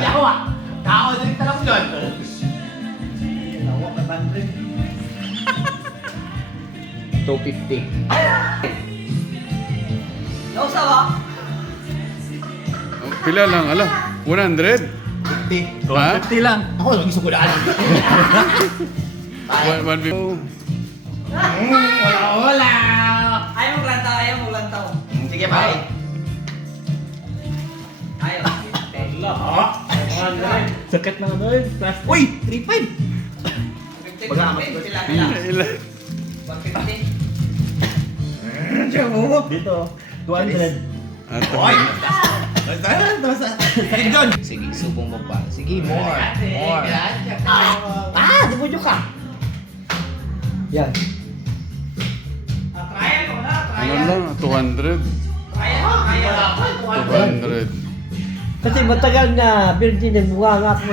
Yawa! Kao din talaga doon! Yawa, 500. 250. Nausa ba? Pila lang, ala. 100? 50. Ha? 50 lang. Ako, naging sukudaan. 150. Wala! Ayaw mo lantaw, ayaw mo lantaw. Sige, bye. Ayaw. Sakit na doon. Uy! 3.5! Baga, Sila. Ilan? 150. Dito. 200. Oy! Sige, John! Sige, subong mo pa. Sige, more. More. Di mo ka. Yan. Trial mo na, Ano lang? 200? Trial. 200. Kasi matagal na, virgin, bunga nga ako.